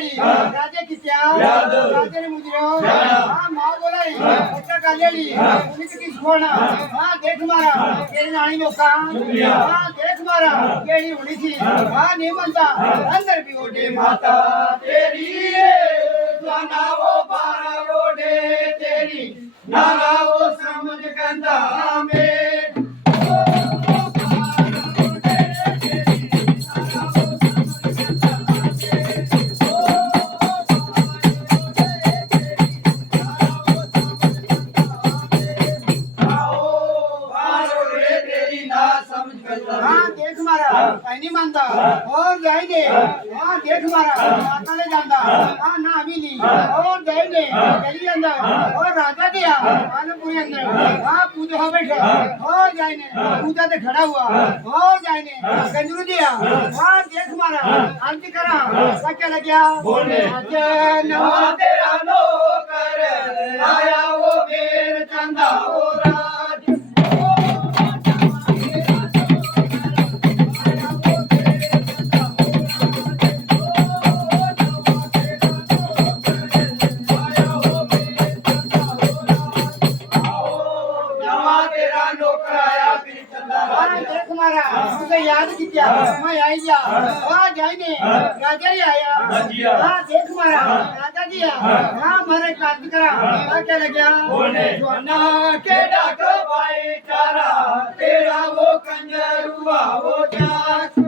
कालेली राजे कित्या राजे ने मुजरो हां मां बोलाई अच्छा कालेली उन्हीं की सुना हां देख मारा तेरी नानी लोका हां देख मारा केड़ी होनी थी हां नहीं मनता अंदर भी ओडे माता तेरी जाना वो बारा ओडे तेरी नारा वो समझ कंदा में नहीं मानता और जाएंगे हाँ देख मारा माता ले जाता हाँ ना अभी नहीं और जाएंगे चली जाता और राजा गया आनंदपुरी अंदर हाँ पूजा हो बैठा और जाएंगे पूजा से खड़ा हुआ और जाएंगे गंजरू दिया हाँ देख मारा आरती करा क्या लग गया नवा तेरा नौकर आया वो मेर चंदा वो राज याद किया मैं आई जा हाँ जाइने राजा ही आया हाँ देख मारा राजा जी हाँ मारे काट करा हाँ क्या लग गया जोना के डाक भाई चारा तेरा वो कंजर हुआ वो जाक